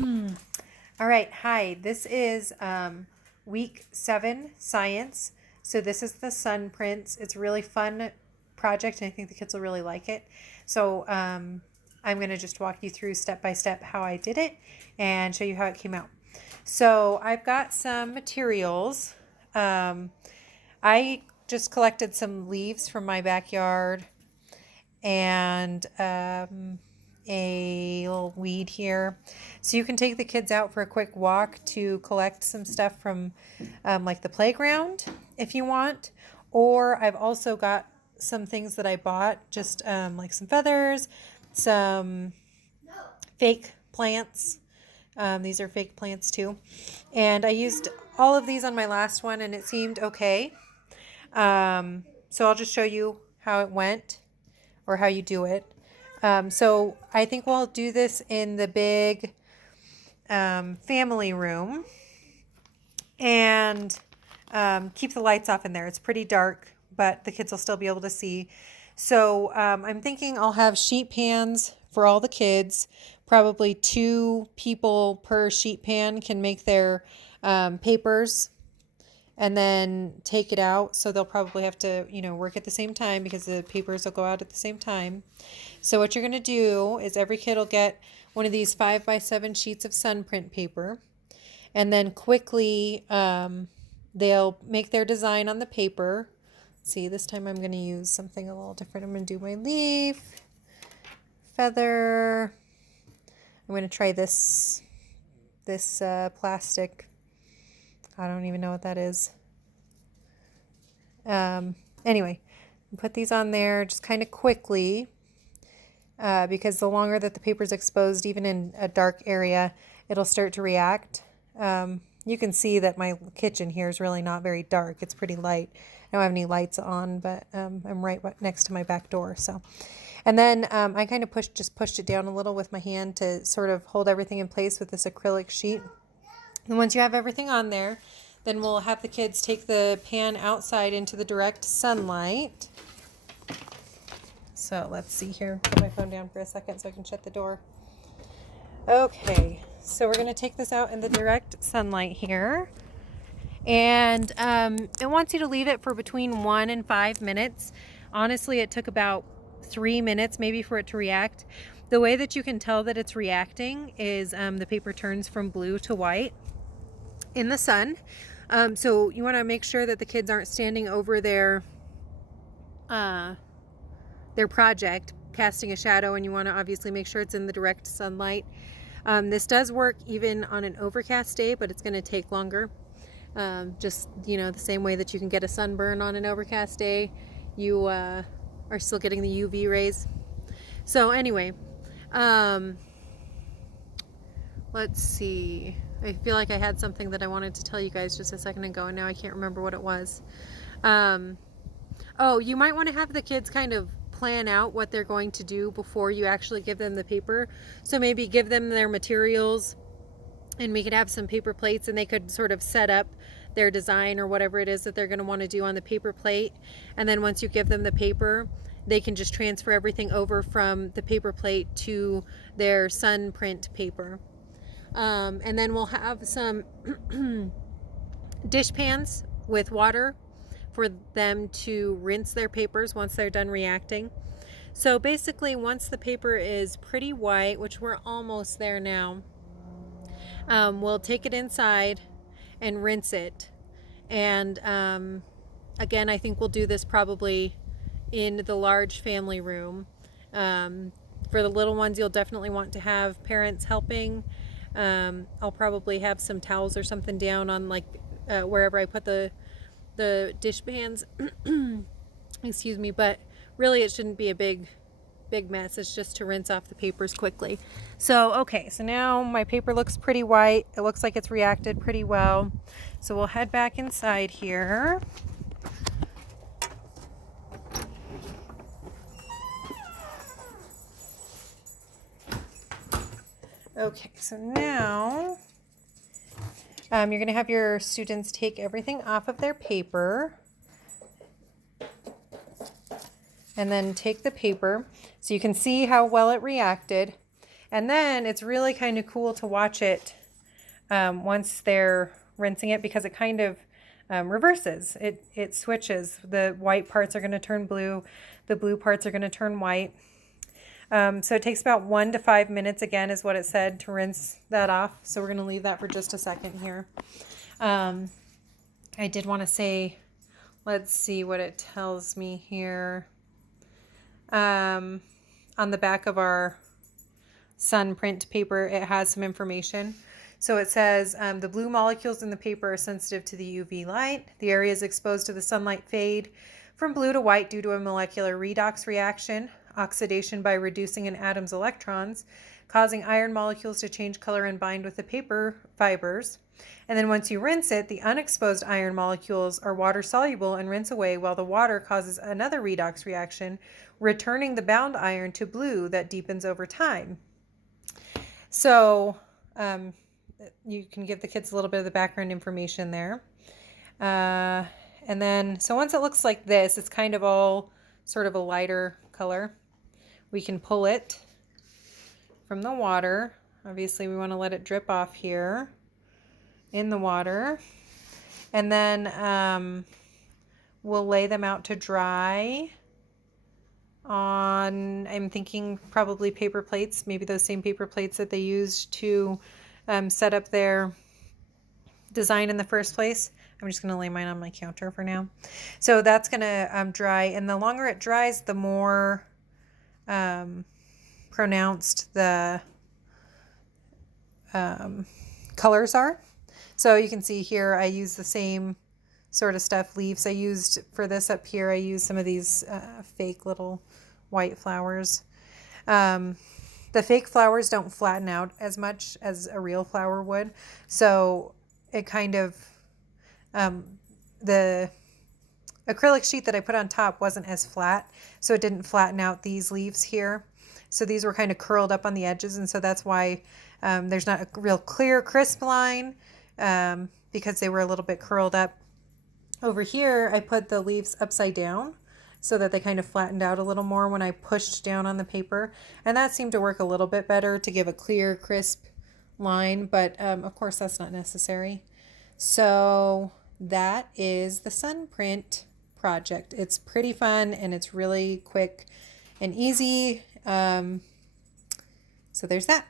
All right, hi. This is week 7 science. So this is the sun prints. It's a really fun project, and I think the kids will really like it. So I'm going to just walk you through step by step how I did it and show you how it came out. So I've got some materials. I just collected some leaves from my backyard and a little weed here. So you can take the kids out for a quick walk to collect some stuff from like the playground if you want. Or I've also got some things that I bought, just like some feathers, some fake plants. These are fake plants too. And I used all of these on my last one and it seemed okay. So I'll just show you how it went or how you do it. So I think we'll do this in the big family room and keep the lights off in there. It's pretty dark, but the kids will still be able to see. So I'm thinking I'll have sheet pans for all the kids. Probably 2 people per sheet pan can make their papers and then take it out. So they'll probably have to, work at the same time because the papers will go out at the same time. So what you're going to do is every kid will get one of these 5x7 sheets of sun print paper. And then quickly they'll make their design on the paper. See, this time I'm going to use something a little different. I'm going to do my leaf, feather. I'm going to try this plastic. I don't even know what that is. Anyway, put these on there just kind of quickly because the longer that the paper is exposed, even in a dark area, it'll start to react. You can see that my kitchen here is really not very dark. It's pretty light. I don't have any lights on, but I'm right next to my back door. So, and then I kind of pushed it down a little with my hand to sort of hold everything in place with this acrylic sheet. And once you have everything on there, then we'll have the kids take the pan outside into the direct sunlight. So let's see here. Put my phone down for a second so I can shut the door. Okay, so we're going to take this out in the direct sunlight here. And it wants you to leave it for between 1 and 5 minutes. Honestly, it took about 3 minutes maybe for it to react. The way that you can tell that it's reacting is the paper turns from blue to white in the sun. So you want to make sure that the kids aren't standing over their project, casting a shadow, and you want to obviously make sure it's in the direct sunlight. This does work even on an overcast day, but it's going to take longer. Just, the same way that you can get a sunburn on an overcast day, you are still getting the UV rays. So anyway, let's see. I feel like I had something that I wanted to tell you guys just a second ago, and now I can't remember what it was. Oh, you might want to have the kids kind of plan out what they're going to do before you actually give them the paper. So maybe give them their materials, and we could have some paper plates, and they could sort of set up their design or whatever it is that they're going to want to do on the paper plate. And then once you give them the paper, they can just transfer everything over from the paper plate to their sun print paper. And then we'll have some dish pans with water for them to rinse their papers once they're done reacting. So basically, once the paper is pretty white, which we're almost there now, we'll take it inside and rinse it. And again, I think we'll do this probably in the large family room. For the little ones, you'll definitely want to have parents helping. I'll probably have some towels or something down on wherever I put the dish pans. Excuse me, but really it shouldn't be a big mess. It's just to rinse off the papers quickly. So okay, so now my paper looks pretty white. It looks like it's reacted pretty well. So we'll head back inside here. Okay, so now you're going to have your students take everything off of their paper and then take the paper so you can see how well it reacted. And then it's really kind of cool to watch it once they're rinsing it, because it kind of reverses. It switches. The white parts are going to turn blue. The blue parts are going to turn white. So it takes about 1 to 5 minutes, again, is what it said, to rinse that off. So we're going to leave that for just a second here. I did want to say, let's see what it tells me here. On the back of our sun print paper, it has some information. So it says the blue molecules in the paper are sensitive to the UV light. The areas exposed to the sunlight fade from blue to white due to a molecular redox reaction, oxidation by reducing an atom's electrons, causing iron molecules to change color and bind with the paper fibers. And then once you rinse it, the unexposed iron molecules are water soluble and rinse away, while the water causes another redox reaction, returning the bound iron to blue that deepens over time. So you can give the kids a little bit of the background information there. And then, so once it looks like this, it's kind of all sort of a lighter color. We can pull it from the water. Obviously, we want to let it drip off here in the water. And then we'll lay them out to dry on, I'm thinking probably paper plates, maybe those same paper plates that they used to set up their design in the first place. I'm just going to lay mine on my counter for now. So that's going to dry, and the longer it dries, the more pronounced the colors are. So you can see here, I use the same sort of stuff. Leaves I used for this up here, I used some of these fake little white flowers. The fake flowers don't flatten out as much as a real flower would. So it kind of, the acrylic sheet that I put on top wasn't as flat, so it didn't flatten out these leaves here. So these were kind of curled up on the edges, and so that's why there's not a real clear, crisp line, because they were a little bit curled up. Over here, I put the leaves upside down so that they kind of flattened out a little more when I pushed down on the paper, and that seemed to work a little bit better to give a clear, crisp line, but of course that's not necessary. So that is the sun print project. It's pretty fun, and it's really quick and easy. So there's that.